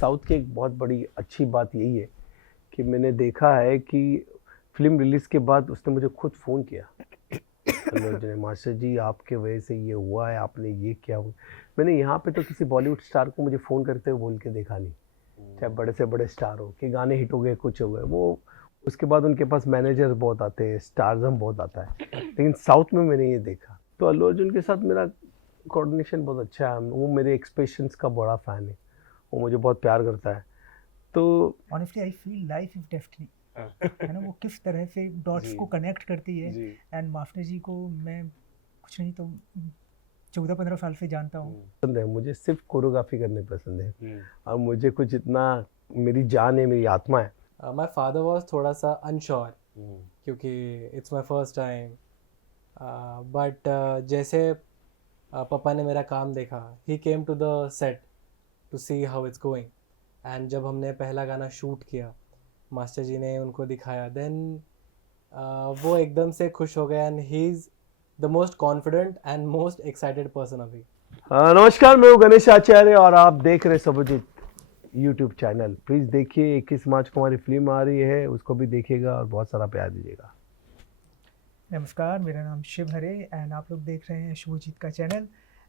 South की एक बहुत बड़ी अच्छी बात यही है कि मैंने देखा है कि फ़िल्म रिलीज़ के बाद उसने मुझे खुद फ़ोन किया। अल्लू अर्जुन ने, मास्टर जी आपके वजह से ये हुआ है, आपने ये किया। मैंने यहाँ पे तो किसी बॉलीवुड स्टार को मुझे फ़ोन करते हुए बोल के देखा नहीं, चाहे बड़े से बड़े स्टार हो कि गाने हिट हो गए, कुछ हो गए। वो उसके बाद उनके पास मैनेजर्स बहुत आते हैं, स्टारडम बहुत आता है, लेकिन साउथ में मैंने ये देखा। तो अल्लू अर्जुन के साथ मेरा कोऑर्डिनेशन बहुत अच्छा है। वो मेरे एक्सप्रेशंस का बड़ा फ़ैन है, वो मुझे बहुत प्यार करता है। तो honestly I feel life is destiny है ना, वो किस तरह से डॉट्स को कनेक्ट करती है। एंड मास्टर जी को मैं कुछ नहीं तो 14-15 साल से जानता हूँ। पसंद है, मुझे सिर्फ कोरियोग्राफी करने पसंद है और मुझे कुछ इतना, मेरी जान है, मेरी आत्मा है। माय फादर वाज थोड़ा सा अनश्योर क्योंकि it's my first time, but जैसे पापा ने मेरा काम देखा, he came to the set to see how it's going, and जब हमने पहला गाना शूट किया, मास्टर जी ने उनको दिखाया, देन वो एकदम से खुश हो गए, and he is the most confident and most excited person अभी। नमस्कार, मैं हूँ गणेश आचार्य और आप देख रहे शुभजीत यूट्यूब चैनल। प्लीज़ देखिए, 21 मार्च को हमारी फिल्म आ रही है, उसको भी देखिएगा और बहुत सारा प्यार दीजिएगा। नमस्कार, मेरा नाम शिव हरे एंड आप लोग देख रहे हैं शुभजीत का चैनल।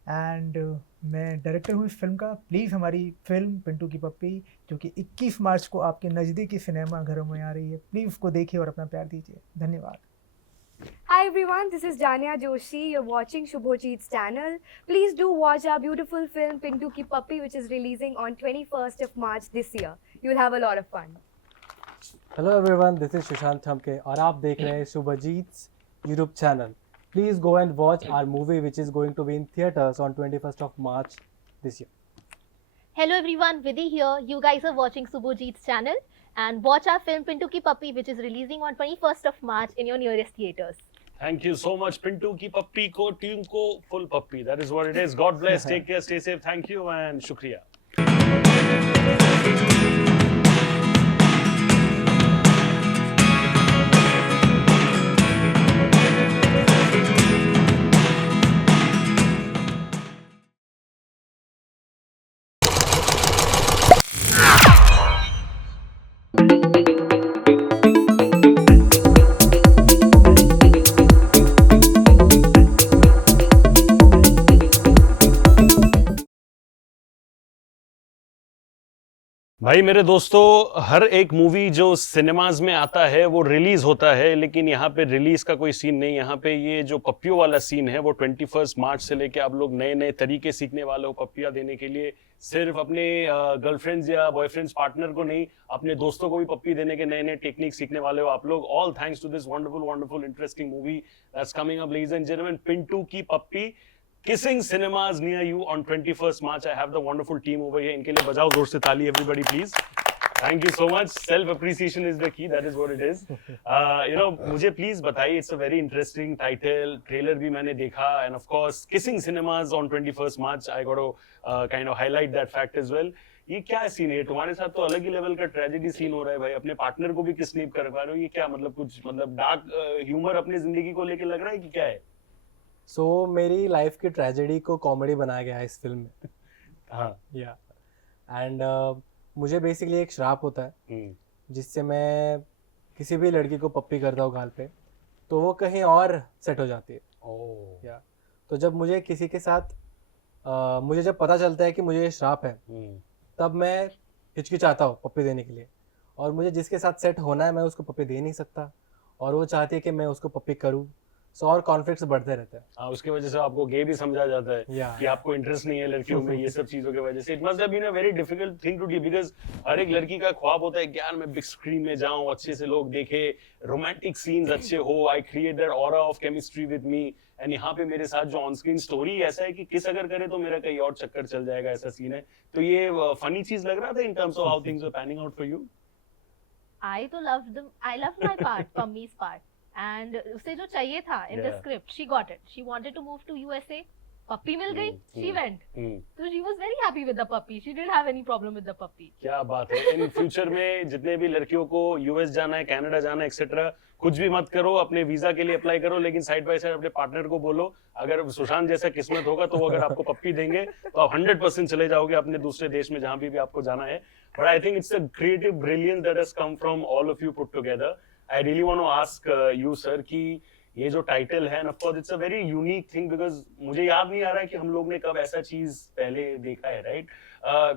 एंड मैं डायरेक्टर हूँ इस फिल्म का। प्लीज़ हमारी फिल्म पिंटू की पप्पी जो कि 21 मार्च को आपके नज़दीकी सिनेमा घरों में आ रही है, प्लीज़ उसको देखिए और अपना प्यार दीजिए। धन्यवाद। Hi everyone, this is Jania Joshi. You're watching Shubhojit's channel. Please do watch our beautiful film Pintu Ki Puppy, which is releasing on 21st of March this year. You'll have a lot of fun. Hello everyone, this is Sushant Thamke और आप देख रहे हैं शुभजीत्स YouTube channel. Please go and watch our movie which is going to be in theatres on 21st of March this year. Hello everyone, Vidhi here. You guys are watching Subhojit's channel and watch our film Pintu Ki Puppy, which is releasing on 21st of March in your nearest theaters. Thank you so much, Pintu ki puppy ko team ko full puppy. That is what it is. God bless. Take care. Stay safe. Thank you and shukriya. भाई मेरे दोस्तों, हर एक movie जो cinemas में आता है वो release होता है, लेकिन यहाँ पे रिलीज का कोई सीन नहीं। यहाँ पे ये जो पप्पियों वाला सीन है वो 21 मार्च से लेके आप लोग नए नए तरीके सीखने वाले हो पप्पियाँ देने के लिए। सिर्फ अपने गर्लफ्रेंड्स या बॉयफ्रेंड्स पार्टनर को नहीं, अपने दोस्तों को भी पप्पी देने के नए नए टेक्निक सीखने वाले हो आप लोग। All thanks to this wonderful interesting movie that's coming up, ladies and gentlemen, Pintu Ki Pappi, Kissing cinemas near you on 21st March. I have the wonderful team over here. इनके लिए बजाओ जोर से ताली, everybody please. Thank you so much. Self appreciation is the key. That is what it is. मुझे please बताइए, it's a very interesting title. Trailer भी मैंने देखा, and of course, Kissing cinemas on 21st March. I got to kind of highlight that fact as well. ये क्या scene है तुम्हारे साथ? तो अलग ही लेवल का ट्रेजेडी सीन हो रहा है भाई। अपने पार्टनर को भी किस नहीं कर पा रहे हो, ये क्या मतलब? कुछ मतलब डार्क ह्यूमर अपनी जिंदगी को लेके लग रहा है कि क्या है? सो मेरी लाइफ की ट्रेजेडी को कॉमेडी बनाया गया है इस फिल्म में। हाँ या एंड मुझे बेसिकली एक श्राप होता है जिससे मैं किसी भी लड़की को पप्पी करता हूँ गाल पे, तो वो कहीं और सेट हो जाती है। या तो जब मुझे किसी के साथ मुझे जब पता चलता है कि मुझे ये श्राप है, तब मैं हिचकिचाता हूँ पप्पी देने के लिए, और मुझे जिसके साथ सेट होना है मैं उसको पप्पी दे नहीं सकता, और वो चाहती है कि मैं उसको पप्पी करूँ। सो और कॉन्फ्लिक्ट्स बढ़ते रहते हैं। हाँ, उसकी वजह से आपको गे भी समझा जाता है कि आपको इंटरेस्ट नहीं है लड़कियों में, ये सब चीजों की वजह से। It must have been a very difficult thing to do, because हर एक लड़की का ख्वाब होता है कि यार मैं बिग स्क्रीन में जाऊं, अच्छे से लोग देखे, रोमांटिक सीन्स अच्छे हो, I create that aura of chemistry with me. And यहाँ पे मेरे साथ जो ऑन स्क्रीन स्टोरी ऐसा है कि किस अगर करे तो मेरा कहीं और चक्कर चल जाएगा, ऐसा सीन है। तो ये फनी चीज लग रहा था in terms of how things were panning out for you? I loved my part, Pummy's part. And उसे जो चाहिए था in the script, she got it. She wanted to move to USA पप्पी मिल गई, she went. Hmm, So she was very happy with the puppy. She didn't have any problem with the puppy. क्या बात है। In future में जितने भी लड़कियों को US जाना है, कनाडा जाना है, एक्सेट्रा, कुछ भी मत करो, अपने वीजा के लिए अप्लाई करो, लेकिन साइड बाय साइड अपने पार्टनर को बोलो, अगर सुशांत जैसा किस्मत होगा तो वो अगर आपको पप्पी देंगे तो आप 100% चले जाओगे अपने दूसरे देश में जहां भी आपको जाना है। But I think it's a creative brilliance that has come from all of you put together. I really want to ask you sir कि ये जो टाइटल है, of course it's a very unique thing, because मुझे याद नहीं आ रहा है कि हम लोग ने कब ऐसा चीज पहले देखा है, right?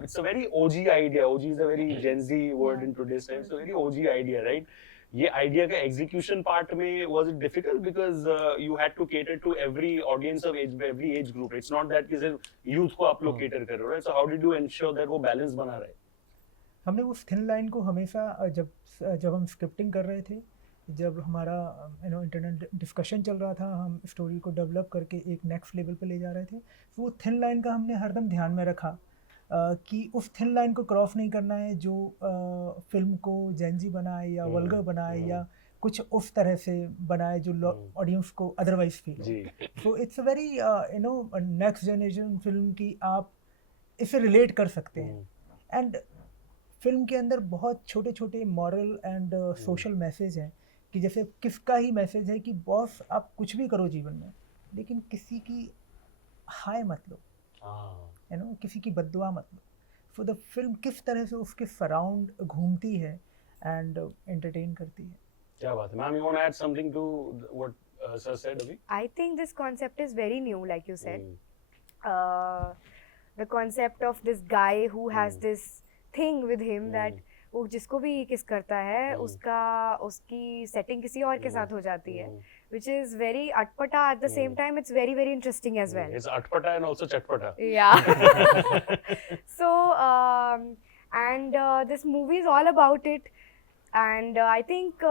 It's a very OG idea. OG is a very Gen Z word in today's time, so very OG idea, right? ये आइडिया का एग्जीक्यूशन पार्ट में was it difficult because you had to cater to every audience of every age group? It's not that कि सिर्फ youth को आप लोग cater कर रहे हो, right? So how did you ensure that वो बैलेंस बना रहे? हमने उस थिन लाइन को हमेशा जब हम स्क्रिप्टिंग कर रहे थे, जब हमारा इंटरनेट डिस्कशन चल रहा था, हम स्टोरी को डेवलप करके एक नेक्स्ट लेवल पे ले जा रहे थे, वो थिन लाइन का हमने हरदम ध्यान में रखा कि उस थिन लाइन को क्रॉस नहीं करना है जो फिल्म को जेनजी बनाए या वल्गर बनाए या कुछ उस तरह से बनाए जो ऑडियंस को अदरवाइज फील हो। So it's a very next generation film की आप इसे रिलेट कर सकते हैं। एंड फिल्म के अंदर बहुत छोटे छोटे मॉरल एंड सोशल मैसेज हैं कि जैसे किसका ही मैसेज है कि बॉस आप कुछ भी करो जीवन में, लेकिन किसी की हाय मत लो, किसी की बद्दुआ मत लो। सो द फिल्म किस तरह से उसके सराउंड घूमती है एंड एंटरटेन करती है। क्या बात है। Ma'am, you want to add something to what sir said अभी? I think this concept is very new, like you said. The concept of this guy who has this thing with him that वो जिसको भी किस करता है उसकी setting किसी और के साथ हो जाती है, which is very atpata. At the same time, it's very very interesting as well. It's atpata and also chatpata. Yeah. So and this movie is all about it, and I think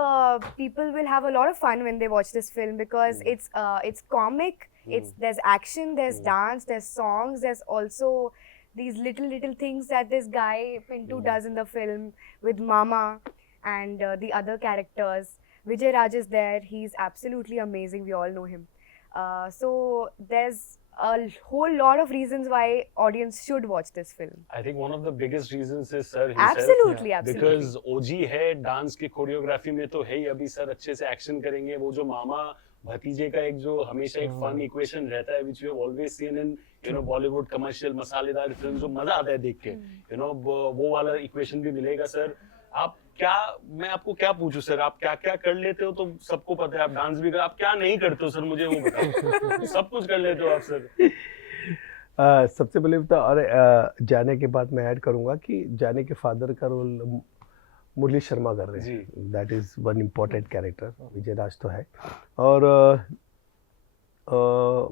people will have a lot of fun when they watch this film because it's comic, there's action, there's dance, there's songs, there's also these little things that this guy Pintu does in the film with Mama and the other characters. Vijay Raj is there. He's absolutely amazing. We all know him. So there's a whole lot of reasons why audience should watch this film. I think one of the biggest reasons is sir himself. Absolutely, absolutely. Because OG है, dance की choreography में तो है ही, अभी sir अच्छे से action करेंगे। वो जो मामा भतीजे का एक जो हमेशा एक फन इक्वेशन रहता है, which we have always seen in Bollywood commercial मसालेदार फिल्म, जो मजा आता है देख के, वो वाला इक्वेशन भी मिलेगा सर। आप क्या, मैं आपको क्या पूछूं सर, आप क्या क्या कर लेते हो? तो सबको पता है आप डांस भी कर, आप क्या नहीं करते हो सर, मुझे वो बताओ। सब कुछ कर लेते हो आप सर। सबसे पहले तो और जाने के बाद मैं ऐड करूंगा कि जाने के फादर का रोल मुरली शर्मा कर रहे हैं। That is one important character. Vijay Raaz तो है। और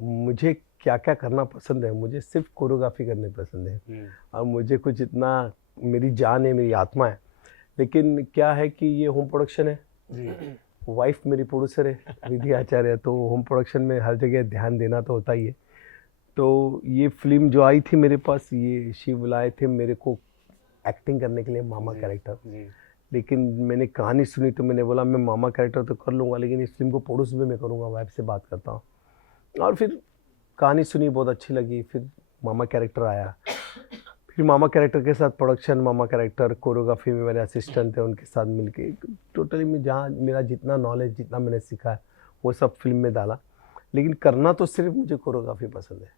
मुझे क्या क्या करना पसंद है, मुझे सिर्फ कोरियोग्राफी करने पसंद है। और मुझे कुछ इतना, मेरी जान है, मेरी आत्मा है, लेकिन क्या है कि ये होम प्रोडक्शन है। वाइफ मेरी प्रोड्यूसर है, विधि आचार्य, तो होम प्रोडक्शन में हर जगह ध्यान देना तो होता ही है। तो ये फिल्म जो आई थी मेरे पास, ये शिव लाए थे मेरे को एक्टिंग करने के लिए मामा कैरेक्टर। लेकिन मैंने कहानी सुनी तो मैंने बोला मैं मामा कैरेक्टर तो कर लूँगा, लेकिन इस फिल्म को प्रोड्यूस भी मैं करूँगा। वाइफ से बात करता हूँ और फिर कहानी सुनी, बहुत अच्छी लगी, फिर मामा कैरेक्टर आया। फिर मामा कैरेक्टर के साथ प्रोडक्शन, मामा कैरेक्टर कोरियोग्राफी में मेरे असिस्टेंट थे, उनके साथ मिलके टोटली मैं जहाँ मेरा जितना नॉलेज, जितना मैंने सीखा है वो सब फिल्म में डाला। लेकिन करना तो सिर्फ मुझे कोरियोग्राफी पसंद है।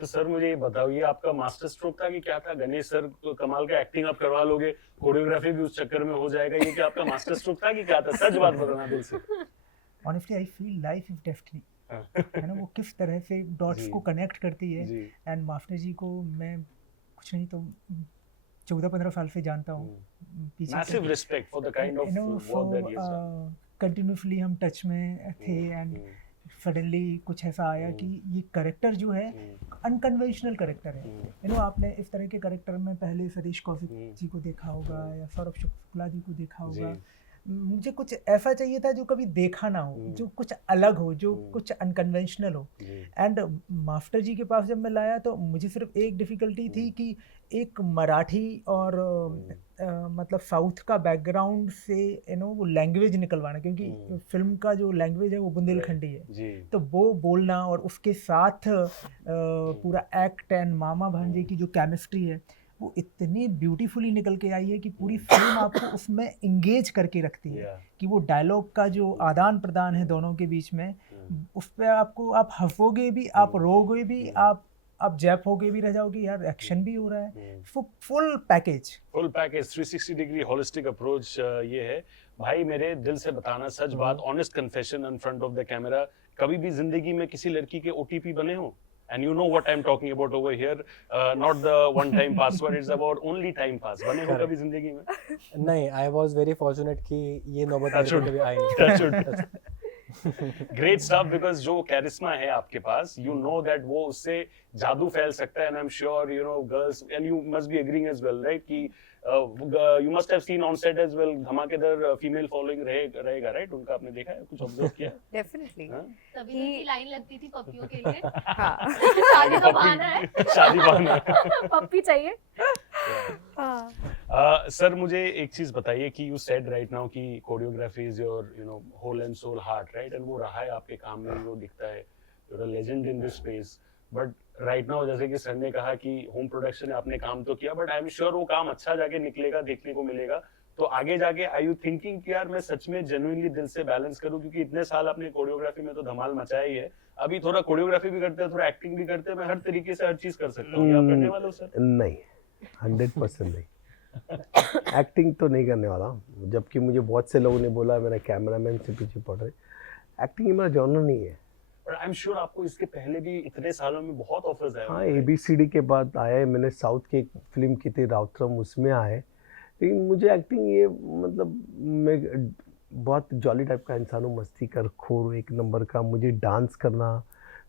तो सर मुझे ये बताओ, ये आपका मास्टर स्ट्रोक था कि क्या था? गणेश सर तो कमाल का एक्टिंग आप करवा लोगे, कोरियोग्राफी भी उस चक्कर में हो जाएगा, ये क्या आपका मास्टर स्ट्रोक था कि क्या था? सच बात बताना दिल से। Honestly I feel life is destiny, है ना? वो किस तरह से डॉट्स को कनेक्ट करती है। एंड मास्टर जी को मैं कुछ नहीं तो 14-15 साल से जानता हूँ। Massive respect for the kind of work that he has done. Continuously हम टच में थे एंड सडनली कुछ ऐसा आया कि ये कैरेक्टर जो है अनकन्वेंशनल कैरेक्टर है। आपने इस तरह के कैरेक्टर में पहले सतीश कौशिक जी को देखा होगा या सौरभ शुक्ला जी को देखा होगा। मुझे कुछ ऐसा चाहिए था जो कभी देखा ना हो, जो कुछ अलग हो, जो कुछ अनकन्वेंशनल हो। एंड मास्टर जी के पास जब मैं लाया तो मुझे सिर्फ एक डिफ़िकल्टी थी कि एक मराठी और मतलब साउथ का बैकग्राउंड से वो लैंग्वेज निकलवाना, क्योंकि फिल्म का जो लैंग्वेज है वो बुंदेलखंडी है, जी तो वो बोलना और उसके साथ पूरा एक्ट एंड मामा भांजे की जो केमिस्ट्री है वो इतनी ब्यूटीफुली निकल के आई है कि पूरी फिल्म आपको उसमें इंगेज करके रखती है, कि वो डायलॉग का जो आदान प्रदान है दोनों के बीच में, उस पर आपको, आप हंसोगे भी, आप रोओगे भी, आप जैप होके भी रह जाओगे, यार एक्शन भी हो रहा है, full package 360 degree holistic approach ये है भाई। मेरे दिल से बताना, सच बात, honest confession in front of the camera, कभी भी जिंदगी में किसी लड़की के ओटीपी बने हो? And you know what I'm talking about over here, not the one time password, it's about only time pass. बने हो कभी जिंदगी में? नहीं, I was very fortunate कि ये नौबत मेरे को कभी आई नहीं। Great stuff, because जो कैरिस्मा है आपके पास, you know that वो उससे जादू फैल सकता है, and I'm sure you know girls, and you must be agreeing as well, right? कि you must have seen on set as well, धमाकेदार फीमेल फॉलोइंग रहेगा, right? उनका आपने देखा है, कुछ ऑब्जर्व किया? Definitely. तभी तो इनकी लाइन लगती थी पप्पियों के लिए। हाँ शादी तो बहाना है। शादी बहाना है। पप्पी चाहिए। हाँ सर मुझे एक चीज बताइए कि यू सेड राइट नाउ कि choreography is your whole and soul heart, right? And वो रहा है आपके काम में, वो दिखता है, you are a legend in this space. But right now जैसे कि सर ने कहा कि होम प्रोडक्शन में आपने काम तो किया, बट आई एम श्योर वो काम अच्छा जाके निकलेगा, देखने को मिलेगा। तो आगे जाके आई यू थिंकिंग कि यार मैं सच में जेन्युइनली दिल से बैलेंस करूं, क्योंकि इतने साल आपने कोरियोग्राफी में तो धमाल मचाया ही है, अभी थोड़ा कोरियोग्राफी भी करते हैं, थोड़ा एक्टिंग भी करते हैं, मैं हर तरीके से हर चीज कर सकता हूँ, आप करने वाले हो सर? नहीं, 100% नहीं। एक्टिंग तो नहीं करने वाला, जबकि मुझे बहुत से लोगों ने बोला मेरा कैमरामैन से पीछे पड़ रहे, एक्टिंग मेरा जॉनर नहीं है। और आई एम श्योर आपको इसके पहले भी इतने सालों में बहुत ऑफर्स आए। हाँ, ABCD के बाद आया, मैंने साउथ की एक फिल्म की थी राउतरम, उसमें आए, लेकिन मुझे एक्टिंग ये मतलब मैं बहुत जॉली टाइप का इंसान हूँ, मस्ती कर खोर एक नंबर का। मुझे डांस करना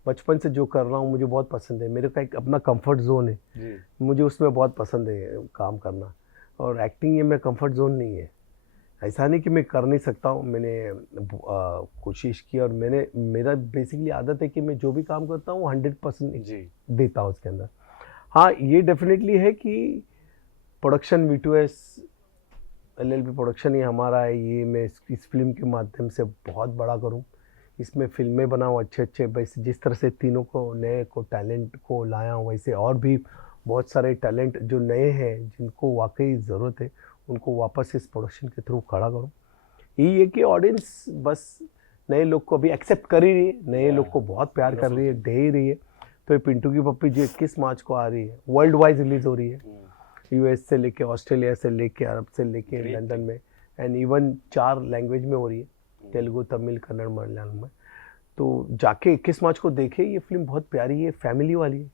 बचपन से जो कर रहा हूँ मुझे बहुत पसंद है, मेरे का एक अपना कंफर्ट जोन है जी। मुझे उसमें बहुत पसंद है काम करना, और एक्टिंग ये मेरा कंफर्ट जोन नहीं है। ऐसा नहीं कि मैं कर नहीं सकता हूँ, मैंने कोशिश की, और मेरा बेसिकली आदत है कि मैं जो भी काम करता हूँ 100% जी देता हूँ उसके अंदर। हाँ, ये डेफिनेटली है कि प्रोडक्शन V2S LLB प्रोडक्शन ही हमारा है, ये मैं इस फिल्म के माध्यम से बहुत बड़ा करूँ, इसमें फिल्में बनाऊँ अच्छे अच्छे, वैसे जिस तरह से तीनों को नए को टैलेंट को लाया हूँ, वैसे और भी बहुत सारे टैलेंट जो नए हैं जिनको वाकई ज़रूरत है उनको वापस इस प्रोडक्शन के थ्रू खड़ा करूँ। यही है कि ऑडियंस बस नए लोग को अभी एक्सेप्ट कर ही रही है, नए लोग को बहुत प्यार कर रही है, दे ही रही है। तो ये पिंटू की पप्पी जो 21 मार्च को आ रही है, वर्ल्ड वाइज रिलीज़ हो रही है, US से लेके ऑस्ट्रेलिया से लेके अरब से लेके लंदन में, एंड इवन 4 लैंग्वेज में हो रही है, तेलुगु, तमिल, कन्नड़, मलयालम में। तो जाके 21 मार्च को देखे, ये फिल्म बहुत प्यारी है, फैमिली वाली है।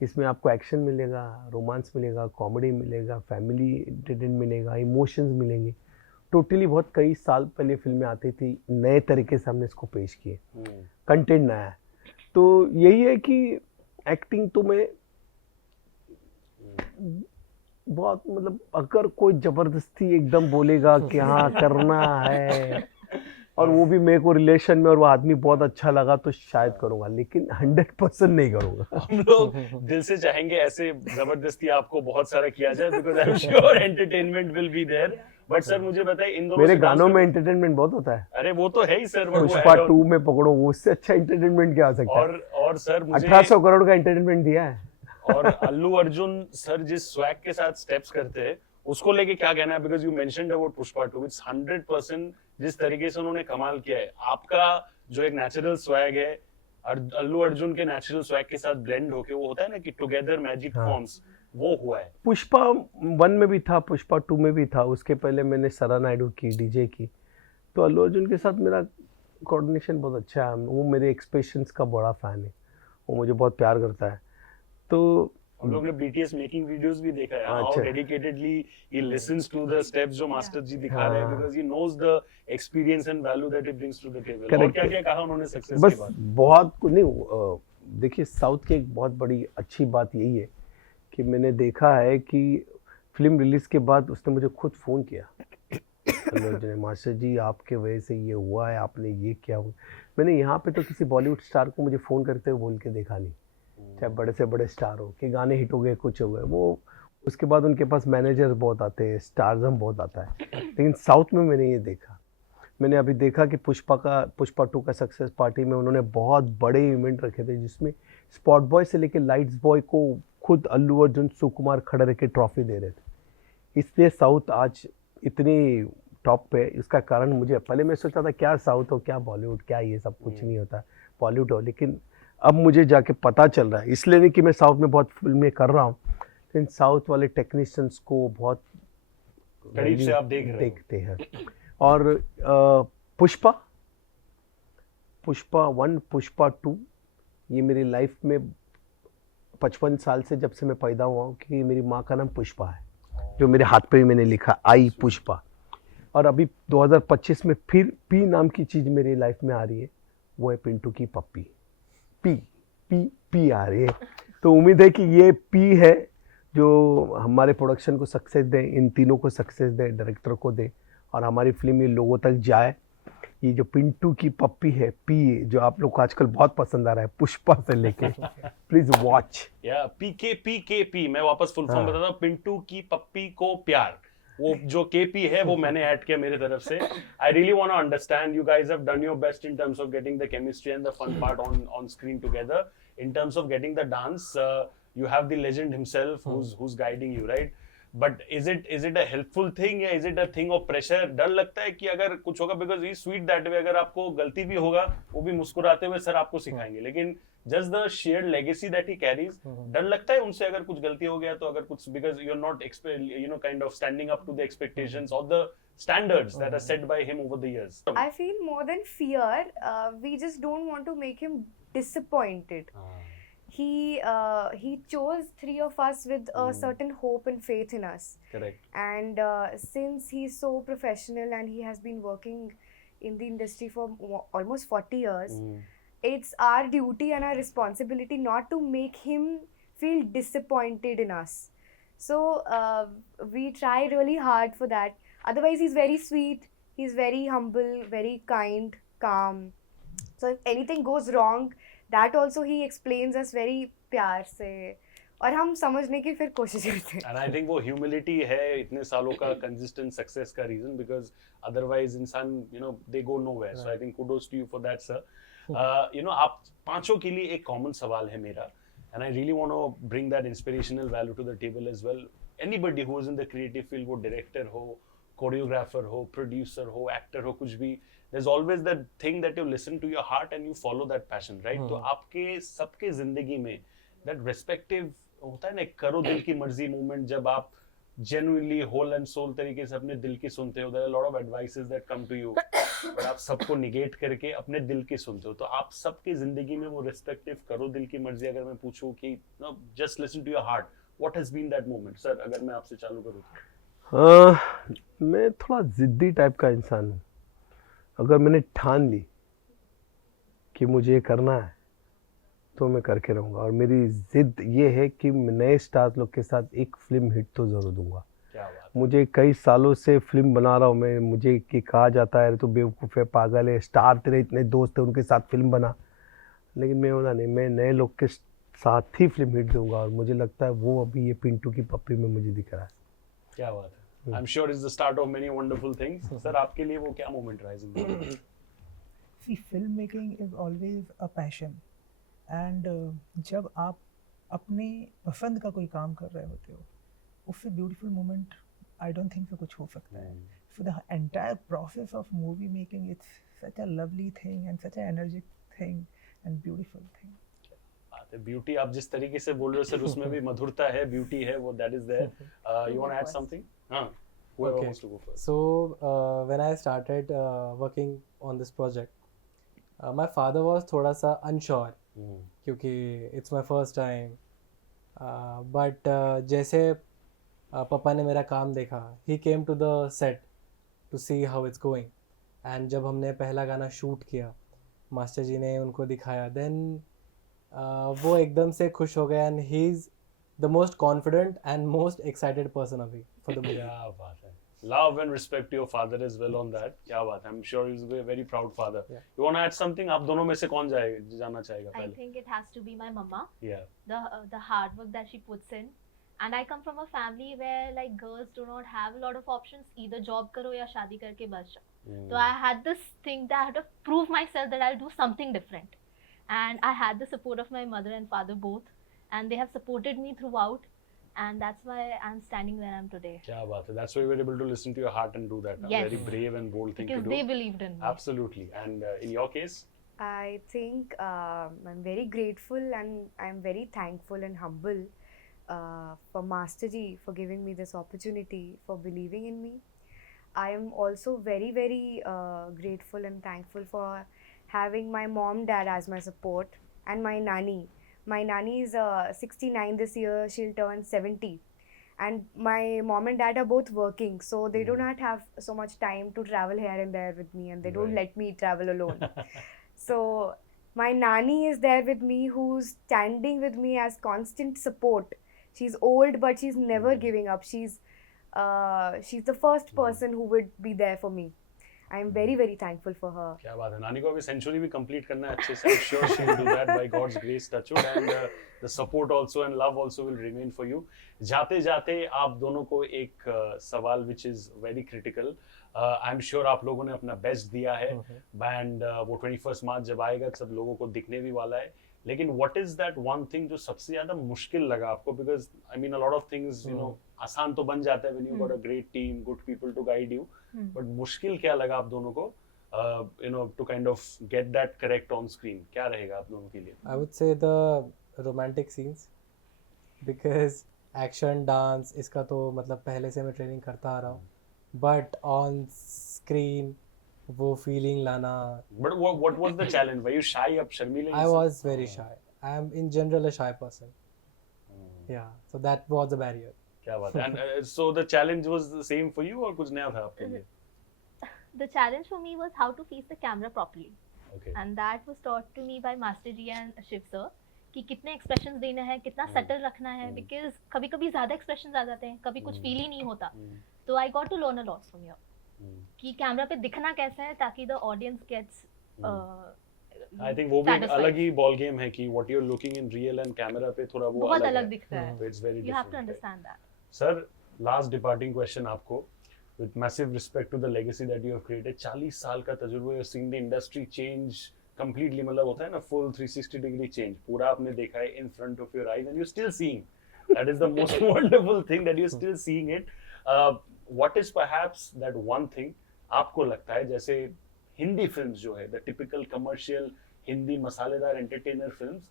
इसमें आपको एक्शन मिलेगा, रोमांस मिलेगा, कॉमेडी मिलेगा, फैमिली एंटरटेनमेंट मिलेगा, इमोशंस मिलेंगे। टोटली बहुत कई साल पहले फिल्में आती थी, नए तरीके से हमने इसको पेश किए, कंटेंट नया है। तो यही है कि एक्टिंग तो मैं बहुत मतलब अगर कोई ज़बरदस्ती एकदम बोलेगा कि हाँ करना है, और वो भी मेरे को रिलेशन में और वो आदमी बहुत अच्छा लगा तो शायद करूंगा, लेकिन 100% नहीं करूंगा। हम लोग दिल से चाहेंगे ऐसे जबरदस्ती आपको बहुत सारा किया जाए, because I am sure entertainment will be there. But sir मुझे बताइए, इन दोनों मेरे गानों में एंटरटेनमेंट बहुत होता है। अरे वो तो है ही सर, पुष्पा 2 में पकड़ो, वो उससे अच्छा एंटरटेनमेंट क्या हो सकता है? और सर मुझे 1800 करोड़ का एंटरटेनमेंट दिया है। और अल्लू अर्जुन सर जिस स्वैग के साथ स्टेप्स करते हैं उसको लेके क्या कहना है? Because you mentioned about Pushpa 2, it's 100% जिस तरीके से उन्होंने कमाल किया है। आपका जो एक नेचुरल स्वैग है अल्लू अर्जुन के नेचुरल स्वैग के साथ ब्लेंड होके वो होता है ना कि टुगेदर मैजिक फॉर्म्स, वो हुआ है। पुष्पा 1 में भी था, पुष्पा 2 में भी था, उसके पहले मैंने सरा नायडू की, डीजे की। तो अल्लू अर्जुन के साथ मेरा कोऑर्डिनेशन बहुत अच्छा है। वो मेरे एक्सप्रेशंस का बड़ा फैन है, वो मुझे बहुत प्यार करता है। तो हम लोग ने BTS मेकिंग वीडियोस भी देखा है, how dedicatedly he listens to the steps जो मास्टर जी दिखा रहे हैं, because he knows the experience and value that he brings to the table. और क्या क्या कहा उन्होंने सक्सेस के बाद? बहुत कुछ नहीं, देखिए साउथ की एक बहुत बड़ी अच्छी बात यही है कि मैंने देखा है कि फिल्म रिलीज के बाद उसने मुझे खुद फ़ोन किया, मास्टर जी आपके वजह से ये हुआ है, आपने ये किया। मैंने यहाँ पे तो किसी बॉलीवुड स्टार को मुझे फ़ोन करते हुए बोल के देखा नहीं, चाहे बड़े से बड़े स्टार हो कि गाने हिट हो गए, कुछ हो गए। वो उसके बाद उनके पास मैनेजर बहुत आते हैं, स्टारजम बहुत आता है, लेकिन साउथ में मैंने ये देखा। मैंने अभी देखा कि पुष्पा 2 का सक्सेस पार्टी में उन्होंने बहुत बड़े इवेंट रखे थे, जिसमें स्पॉट बॉय से लेकर लाइट्स बॉय को खुद अल्लू अर्जुन, सुकुमार खड़े रह के ट्रॉफी दे रहे थे। इसलिए साउथ आज इतनी टॉप पे, इसका कारण मुझे, पहले मैं सोचा था क्या साउथ हो क्या बॉलीवुड, क्या ये सब कुछ नहीं होता, बॉलीवुड हो, लेकिन अब मुझे जाके पता चल रहा है। इसलिए नहीं कि मैं साउथ में बहुत फिल्में कर रहा हूँ, लेकिन साउथ वाले टेक्नीशियंस को बहुत करीब से आप देखते हैं। और पुष्पा 1, पुष्पा 2, ये मेरी लाइफ में 55 साल से, जब से मैं पैदा हुआ हूँ, कि मेरी माँ का नाम पुष्पा है, जो मेरे हाथ पे भी मैंने लिखा आई पुष्पा। और अभी 2025 में फिर पी नाम की चीज़ मेरी लाइफ में आ रही है, वो है पिंटू की पप्पी। पी आ रही है, तो उम्मीद है कि ये पी है जो हमारे प्रोडक्शन को सक्सेस दे, इन तीनों को सक्सेस दे, डायरेक्टर को दे, और हमारी फिल्म ये लोगों तक जाए। ये जो पिंटू की पप्पी है, पी, जो आप लोग को आजकल बहुत पसंद आ रहा है, पुष्पा से लेके, प्लीज वॉच। या पी मैं वापस फुल फॉर्म बताता हूँ, पिंटू की पप्पी को प्यार। वो जो केपी है वो मैंने ऐड किया मेरे तरफ से। I really want to understand, you guys have done your best in terms of getting the chemistry and the fun part on screen together. In terms of getting the dance, you have the legend himself who's guiding you, right? But is it a helpful thing या is it a thing of pressure? डर लगता है कि अगर कुछ होगा, because he's sweet that way, अगर आपको गलती भी होगा वो भी मुस्कुराते हुए सर आपको सिखाएंगे, लेकिन just the shared legacy that he carries, डर लगता है उनसे अगर कुछ गलती हो गया तो, अगर कुछ, because you're not kind of standing up to the expectations or the standards that are set by him over the years. I feel more than fear, we just don't want to make him disappointed. He chose 3 of us with a certain hope and faith in us. Correct. And since he's so professional and he has been working in the industry for almost 40 years, it's our duty and our responsibility not to make him feel disappointed in us. So we try really hard for that. Otherwise, he's very sweet, he's very humble, very kind, calm. So if anything goes wrong, that also he explains us very प्यार से, और हम समझने की फिर कोशिश करते हैं। And I think वो humility है इतने सालों का consistent success का reason, because otherwise इंसान they go nowhere. So I think kudos to you for that, sir. आप पांचों के लिए एक common सवाल है मेरा, and I really want to bring that inspirational value to the table as well. Anybody who is in the creative field, वो director हो, choreographer हो, producer हो, actor हो, कुछ भी, there's always that thing that you listen to your heart and you follow that passion, right? तो आपके सबके जिंदगी में that respective होता है ना, करो दिल की मर्जी मोमेंट, जब आप genuinely whole and soul तरीके से अपने दिल की सुनते हो, there are a lot of advices that come to you, but आप सबको negate करके अपने दिल की सुनते हो। तो आप सबके जिंदगी में वो respective करो दिल की मर्जी, अगर मैं पूछूं कि just listen to your heart, what has been that moment, sir? अगर मैं आपसे चालू करूँ तो। मैं थोड़ा जिद्दी टाइप का इंसान हूँ। अगर मैंने ठान ली कि मुझे ये करना है तो मैं करके रहूँगा, और मेरी जिद ये है कि मैं नए स्टार्स लोग के साथ एक फिल्म हिट तो ज़रूर दूंगा। क्या बात। मुझे कई सालों से फिल्म बना रहा हूँ मैं, मुझे कि कहा जाता है तो बेवकूफ़ है, पागल है, स्टार तेरे इतने दोस्त हैं उनके साथ फिल्म बना, लेकिन मैं होना नहीं, मैं नए लोग के साथ ही फिल्म हिट दूंगा, और मुझे लगता है वो अभी ये पिंटू की पप्पी में मुझे दिख रहा है। क्या बात है। I'm sure it's the start of many wonderful things. Sir, आपके लिए वो क्या moment rising? See, filmmaking is always a passion, and जब आप अपने पसंद का कोई काम कर रहे होते हो, उससे beautiful moment I don't think so कुछ हो सकता है। So the entire process of movie making, it's such a lovely thing and such an energetic thing and beautiful thing. Beauty आप जिस तरीके से बोल रहे हो सर, उसमें भी मधुरता है, ब्यूटी है, वो that is there. You want to add something? हाँ. Whoever wants to go first. So when I started working on this project, my father was थोड़ा सा unsure, क्योंकि it's my first time. But जैसे पापा ने मेरा काम देखा, he came to the set to see how it's going. And जब हमने पहला गाना शूट किया, मास्टर जी ने उनको दिखाया, then वो एकदम से खुश हो गए, and he's the most confident and most excited person अभी for the movie. क्या बात है। Love and respect to your father as well on that. क्या बात है। I'm sure he's a very proud father. Yeah. You want to add something? आप दोनों में से कौन जाना चाहेगा I पहले? think it has to be my mama. Yeah. The hard work that she puts in, And I come from a family where like girls do not have a lot of options. Either job करो या शादी करके बस जाओ. So I had this thing that I had to prove myself that I'll do something different. And I had the support of my mother and father both, and they have supported me throughout. And that's why I'm standing where I'm today. क्या बात है. That's why you were able to listen to your heart and do that. Yes. Very brave and bold thing Because to do. they believed in me. Absolutely. And in your case? I think I'm very grateful and I'm very thankful and humble for Master Ji for giving me this opportunity, for believing in me. I am also very, very grateful and thankful for having my mom, dad as my support, and my nanny. My nanny is 69 this year, she'll turn 70. And my mom and dad are both working, so they do not have so much time to travel here and there with me, and they don't Right. let me travel alone. So my nanny is there with me, who's standing with me as constant support. She's old, but she's never giving up. She's the first person who would be there for me. I'm very, very thankful for her. क्या बात है. नानी को अभी century भी complete करना है अच्छे से. I'm sure she will do that by God's grace, touch wood, and the support also and love also will remain for you. जाते जाते आप दोनों को एक सवाल which is very critical. I'm sure आप लोगों ने अपना बेस्ट दिया है, and वो 21st मार्च जब आएगा सब लोगों को दिखने भी वाला है. लेकिन what is that one thing जो सबसे ज्यादा मुश्किल लगा आपको? Because I mean a lot of things, you know, आसान तो बन जाता है when you got a great team, good people to guide you. But मुश्किल क्या लगा आप दोनों को? You know, to kind of get that correct on screen. क्या रहेगा आप दोनों के लिए? I would say the romantic scenes, because action dance इसका तो मतलब पहले से मैं ट्रेनिंग करता आ रहा हूँ, but on screen वो feeling लाना. But what was the challenge? Were you shy? आप शर्मीले? I was very shy. I am in general a shy person. Yeah, so that was the barrier. क्या बात है. And so the challenge was the same for you और कुछ नया था आपके लिए? The challenge for me was how to face the camera properly. Okay. And that was taught to me by Master Ji and Shiv sir कि कितने expressions देना है, कितना subtle रखना है, because कभी कभी ज़्यादा expressions आ जाते हैं, कभी कुछ feel ही नहीं होता. तो I got to learn a lot from here. कि कैमरा पे दिखना कैसा है ताकि the audience gets I think वो भी एक satisfied. अलग ही ball game है कि what you're looking in real and camera पे थोड़ा वो बहुत अलग अलग है. दिखता है. So it's very You have to different, right? understand that. Sir, last departing question आपको. With massive respect to the legacy that you have created, 40 साल का तजुर्बा, you've seen the industry change completely. मतलब होता है ना full 360 degree change. पूरा आपने देखा है in front of your eyes and you're still seeing. That is the most wonderful thing, that you're still seeing it. What is perhaps that one thing आपको लगता है जैसे हिंदी फिल्म्स जो है, the typical commercial हिंदी मसालेदार entertainer films,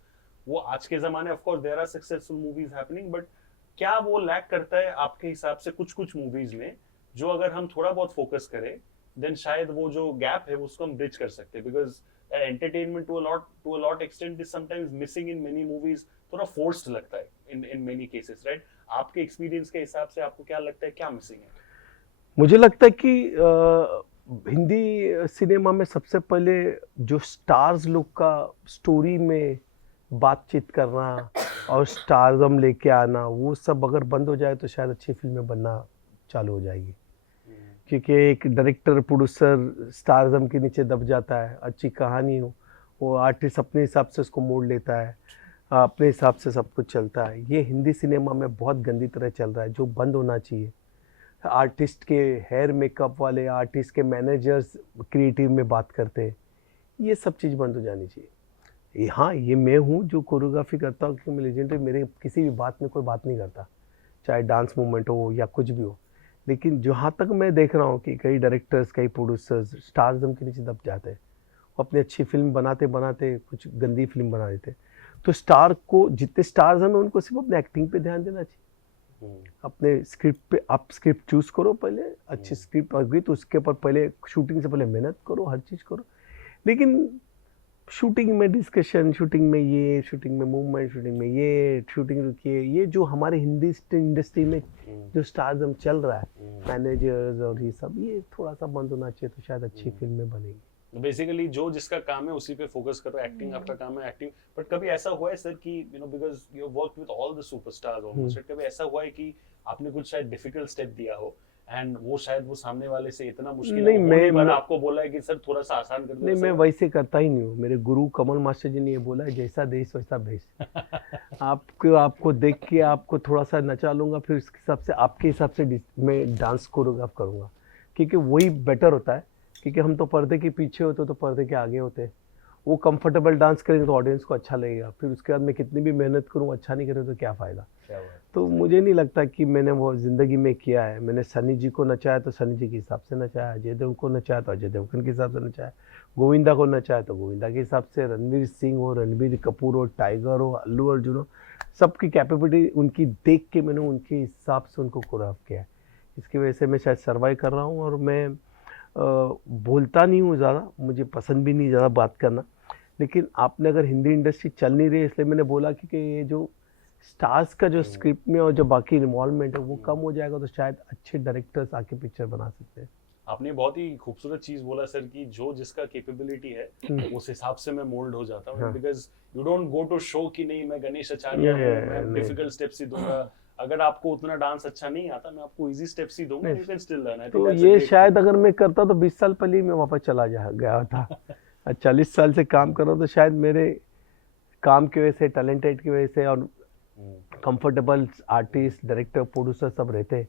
वो आज के ज़माने of course there are successful movies happening, but क्या वो लैक करता है आपके हिसाब से कुछ मूवीज में, जो अगर हम थोड़ा बहुत फोकस करें देन शायद वो जो गैप है उसको हम ब्रिज कर सकते हैं? Because entertainment to a lot extent is sometimes missing in many movies. थोड़ा फोर्स्ड लगता है इन मेनी केसेस, राइट? आपके एक्सपीरियंस के हिसाब से आपको क्या लगता है, क्या मिसिंग है? मुझे लगता है कि हिंदी सिनेमा में सबसे पहले जो स्टार्स लोग का स्टोरी में बातचीत करना और स्टारडम लेके आना, वो सब अगर बंद हो जाए तो शायद अच्छी फिल्में बनना चालू हो जाएगी. क्योंकि एक डायरेक्टर प्रोड्यूसर स्टारडम के नीचे दब जाता है. अच्छी कहानी हो, वो आर्टिस्ट अपने हिसाब से उसको मोड़ लेता है, अपने हिसाब से सब कुछ चलता है. ये हिंदी सिनेमा में बहुत गंदी तरह चल रहा है, जो बंद होना चाहिए. आर्टिस्ट के हेयर मेकअप वाले, आर्टिस्ट के मैनेजर्स क्रिएटिव में बात करते हैं, ये सब चीज़ बंद हो जानी चाहिए. हाँ, ये मैं हूँ जो कोरियोग्राफी करता हूँ, क्योंकि मैं लेजेंडरी, मेरे किसी भी बात में कोई बात नहीं करता, चाहे डांस मूवमेंट हो या कुछ भी हो. लेकिन जहाँ तक मैं देख रहा हूँ कि कई डायरेक्टर्स, कई प्रोड्यूसर्स स्टारडम के नीचे दब जाते हैं, वो अपनी अच्छी फिल्म बनाते बनाते कुछ गंदी फिल्म बना देते. तो स्टार को, जितने स्टार्स हैं उनको सिर्फ अपने एक्टिंग पे ध्यान देना चाहिए. अपने स्क्रिप्ट पे आप स्क्रिप्ट चूज करो, पहले अच्छी स्क्रिप्ट आ गई तो उसके ऊपर पहले शूटिंग से पहले मेहनत करो, हर चीज़ करो. लेकिन शूटिंग में डिस्कशन, शूटिंग में ये, शूटिंग में मूवमेंट, शूटिंग में ये, शूटिंग रुकिए, ये जो हमारे हिंदी इंडस्ट्री में जो स्टारडम चल रहा है, मैनेजर्स और ये सब, ये थोड़ा सा बंद होना चाहिए तो शायद अच्छी फिल्में बनेंगी. बेसिकली जो जिसका काम है उसी पे फोकस करो. एक्टिंग आपका काम है, एक्टिंग. बट कभी ऐसा हुआ है सर कि you know, because you work with all the superstars almost, कभी ऐसा हुआ है कि आपने कुछ शायद डिफिकल्ट स्टेप दिया हो एंड वो शायद वो सामने वाले से इतना मुश्किल नहीं, है, मैं- मैंने आपको बोला है कि सर थोड़ा सा आसान कर दो नहीं, ऐसा मैं हुआ? वैसे करता ही नहीं हूँ। मेरे गुरु कमल मास्टर जी ने ये बोला है, जैसा देश वैसा भेष। आपको देख के आपको थोड़ा सा नचा लूँगा, फिर उसके हिसाब से आपके हिसाब से मैं डांस कोरियोग्राफ करूँगा, क्योंकि वही बेटर होता है। क्योंकि हम तो पर्दे के पीछे होते तो पर्दे के आगे होते हैं। वो कंफर्टेबल डांस करेंगे तो ऑडियंस को अच्छा लगेगा, फिर उसके बाद मैं कितनी भी मेहनत करूँ अच्छा नहीं करूँ तो क्या फ़ायदा। क्या हुआ? तो मुझे नहीं लगता कि मैंने वो ज़िंदगी में किया है। मैंने सनी जी को नचाया तो सनी जी के हिसाब से नचाया, अजय देव को नचाया तो अजय देवगन के हिसाब से नचाया, गोविंदा को नचाया तो गोविंदा के हिसाब से, रणवीर सिंह हो, रणबीर कपूर हो, टाइगर हो, अल्लू अर्जुन हो, सबकी कैपेबिलिटी उनकी देख के मैंने उनके हिसाब से उनको कोरियोग्राफ किया है। इसकी वजह से मैं शायद सर्वाइव कर रहा हूँ। और मैं बोलता नहीं हूँ ज़्यादा, मुझे पसंद भी नहीं ज़्यादा बात करना, लेकिन आपने अगर हिंदी इंडस्ट्री चल नहीं रही इसलिए मैंने बोला कि ये जो स्टार्स का जो स्क्रिप्ट में और जो बाकी इन्वॉल्वमेंट है वो कम हो जाएगा तो शायद अच्छे डायरेक्टर्स आके पिक्चर बना सकते हैं। आपने बहुत ही खूबसूरत चीज बोला सर कि जो जिसका कैपेबिलिटी है उस हिसाब से मैं मोल्ड हो जाता हूँ, हाँ। Because you don't go to show कि नहीं मैं गणेश आचार्य हूँ, मैं नहीं। डिफिकल्ट स्टेप्स ही दूंगा। अगर आपको उतना डांस अच्छा नहीं आता मैं आपको इजी स्टेप्स ही दूंगा, नहीं। You can still learn. तो ये शायद अगर मैं करता तो 20 साल पहले ही मैं वापस चला गया था। 40 साल से काम कर रहा हूँ तो शायद मेरे काम की वजह से, टैलेंटेड की वजह से और कंफर्टेबल आर्टिस्ट, डायरेक्टर, प्रोड्यूसर सब रहते।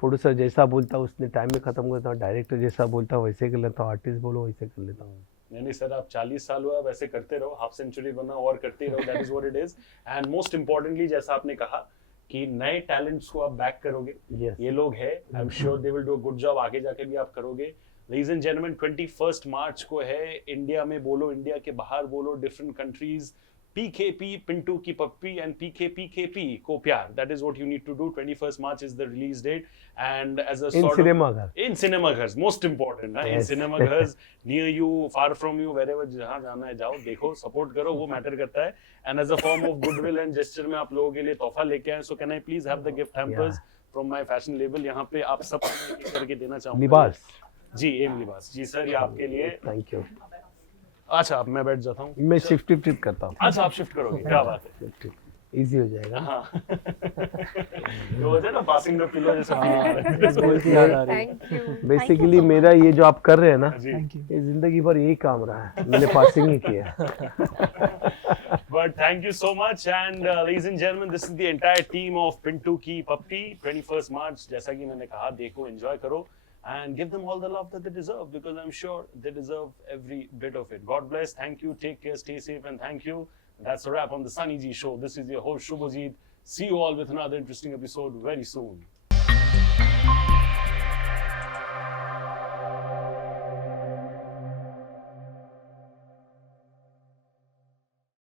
प्रोड्यूसर जैसा बोलता उसने टाइम में ख़त्म कर देता, डायरेक्टर जैसा बोलता वैसे कर लेता, आर्टिस्ट बोलो वैसे कर लेता हूँ। नहीं सर, आप 40 साल हुआ, वैसे करते रहो, हाफ सेंचुरी बना और करते रहो, that is what it is. And most importantly जैसा आपने कहा कि नए टैलेंट्स को आप बैक करोगे। Yes. ये लोग हैं, आई am sure they will do a good job, आगे जाके भी आप करोगे। लेडीज एंड जेंटलमैन, 21 मार्च को है, इंडिया में बोलो, इंडिया के बाहर बोलो, different countries, PKP Pintu Ki Pappi and PKP को प्यार, that is what you need to do। 21st March is the release date, and as a In sort cinema of घर। in cinema घर्स, most important, in Yes. cinema घर्स, near you, far from you, wherever जहाँ जाना है जाओ, देखो, support करो, वो matter करता है। And as a form of goodwill and gesture में आप लोगों के लिए तोहफा लेके आए, so can I please have the gift hampers from my fashion label। यहाँ पे आप सब करके देना चाहूँगा। लिबास। जी, एम लिबास जी सर, ये आपके लिए। Thank you. अच्छा, अब मैं बैठ जाता हूँ। मैं शिफ्ट करता हूँ। अच्छा, आप शिफ्ट करोगे, क्या बात है। इजी हो जाएगा। हाँ। वो होता है ना पासिंग द पिलो जैसा बोल के याद आ रही है। Thank you. बेसिकली मेरा ये जो आप कर रहे हैं ना, जी। Thank you. ये जिंदगी भर यही काम रहा है, मैंने पासिंग ही किया। But thank you so much, and ladies and gentlemen, this is the entire team of Pintu Ki Pappi। 21st March, जैसा कि मैंने कहा, देखो, enjoy करो, and give them all the love that they deserve, because I'm sure they deserve every bit of it। God bless, thank you, take care, stay safe, and thank you। That's a wrap on the Sunny G Show। This is your host Shubhajit। See you all with another interesting episode very soon।